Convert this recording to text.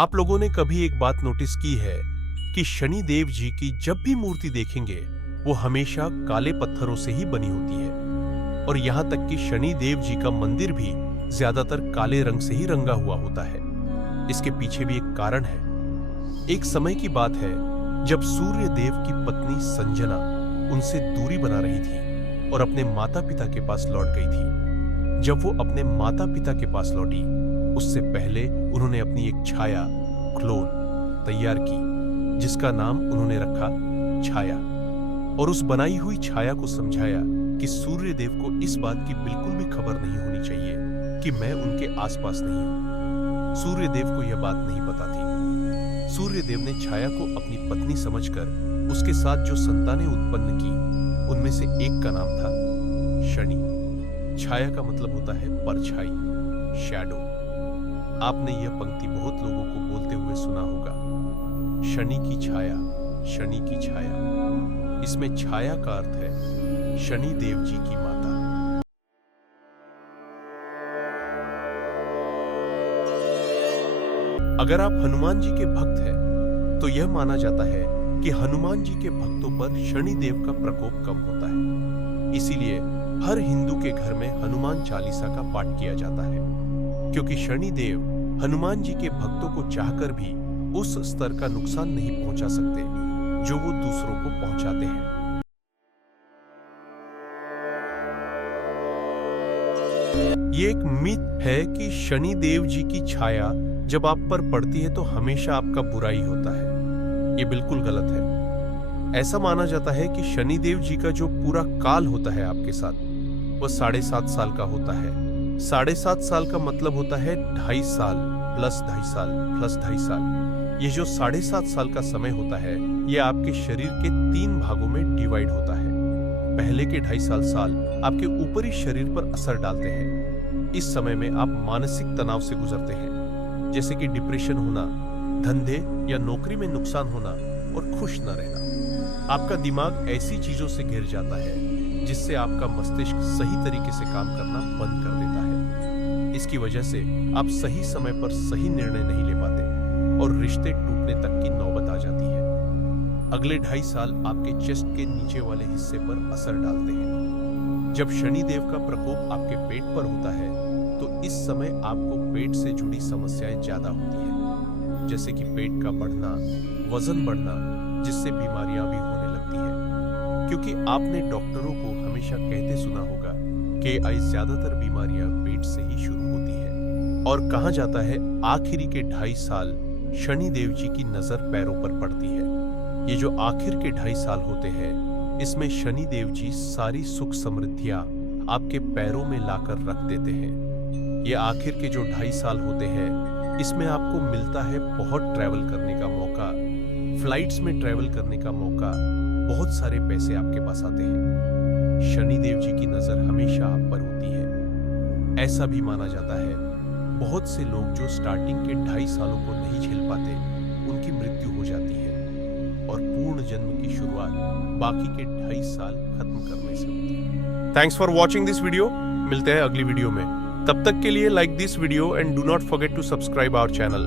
आप लोगों ने कभी एक बात नोटिस की है कि शनि देव जी की जब भी मूर्ति देखेंगे वो हमेशा काले पत्थरों से ही बनी होती है और यहाँ तक कि शनि देव जी का मंदिर भी ज्यादातर काले रंग से ही रंगा हुआ होता है। इसके पीछे भी एक कारण है। एक समय की बात है जब सूर्य देव की पत्नी संजना उनसे दूरी बना रही थी और अपने माता पिता के पास लौट गई थी। जब वो अपने माता पिता के पास लौटी उससे पहले उन्होंने अपनी एक छाया क्लोन तैयार की जिसका नाम उन्होंने रखा छाया और उस बनाई हुई छाया को समझाया कि सूर्य देव को इस बात की बिल्कुल भी खबर नहीं होनी चाहिए कि मैं उनके आसपास नहीं हूं। सूर्य देव को यह बात नहीं पता थी। सूर्य देव ने छाया को अपनी पत्नी समझकर उसके साथ जो संतानें उत्पन्न की उनमें से एक का नाम था शनि। छाया का मतलब होता है परछाई, शैडो। आपने यह पंक्ति बहुत लोगों को बोलते हुए सुना होगा, शनि की छाया, शनि की छाया। इसमें छाया का अर्थ है शनि देव जी की माता। अगर आप हनुमान जी के भक्त हैं तो यह माना जाता है कि हनुमान जी के भक्तों पर शनि देव का प्रकोप कम होता है। इसीलिए हर हिंदू के घर में हनुमान चालीसा का पाठ किया जाता है, क्योंकि शनि देव हनुमान जी के भक्तों को चाहकर भी उस स्तर का नुकसान नहीं पहुंचा सकते जो वो दूसरों को पहुंचाते हैं। ये एक मिथ है कि शनि देव जी की छाया जब आप पर पड़ती है तो हमेशा आपका बुरा ही होता है। ये बिल्कुल गलत है। ऐसा माना जाता है कि शनि देव जी का जो पूरा काल होता है आपके साथ वह 7.5 साल का होता है। 7.5 साल का मतलब होता है 2.5 साल प्लस 2.5 साल प्लस 2.5 साल। ये जो 7.5 साल का समय होता है ये आपके शरीर के 3 भागों में डिवाइड होता है। पहले के 2.5 साल आपके ऊपरी शरीर पर असर डालते हैं। इस समय में आप मानसिक तनाव से गुजरते हैं, जैसे कि डिप्रेशन होना, धंधे या नौकरी में नुकसान होना और खुश न रहना। आपका दिमाग ऐसी चीजों से घिर जाता है जिससे आपका मस्तिष्क सही तरीके से काम करना बंद कर देता है। इसकी वजह से आप सही समय पर सही निर्णय नहीं ले पाते और रिश्ते टूटने तक की नौबत आ जाती है। अगले 2.5 साल आपके चेस्ट के नीचे वाले हिस्से पर असर डालते हैं। जब शनि देव का प्रकोप आपके पेट पर होता है तो इस समय आपको पेट से जुड़ी समस्याएं ज्यादा होती है, जैसे कि पेट का बढ़ना, वजन बढ़ना, जिससे बीमारियां भी होने लगती है। क्योंकि आपने डॉक्टरों को हमेशा कहते सुना होगा कि ज्यादातर बीमारियां पेट से ही शुरू होती है और कहा जाता है आखिरी के 2.5 साल शनि देव जी की नजर पैरों पर पड़ती है। ये जो आखिर के 2.5 साल होते हैं इसमें शनि देव जी सारी सुख समृद्धियां आपके पैरों में लाकर रख देते हैं। ये आखिर के जो 2.5 साल होते हैं इसमें आपको मिलता है बहुत ट्रैवल करने का मौका, फ्लाइट्स में ट्रैवल करने का मौका, बहुत सारे पैसे आपके पास आते हैं। शनि देव जी की नजर हमेशा आप पर होती है। ऐसा भी माना जाता है बहुत से लोग जो स्टार्टिंग के 2.5 सालों को नहीं झेल पाते उनकी मृत्यु हो जाती है और पूर्ण जन्म की शुरुआत बाकी के 2.5 साल खत्म करने से होती है। Thanks for watching this video. मिलते हैं अगली वीडियो में। तब तक के लिए like this video and do not forget to subscribe our channel.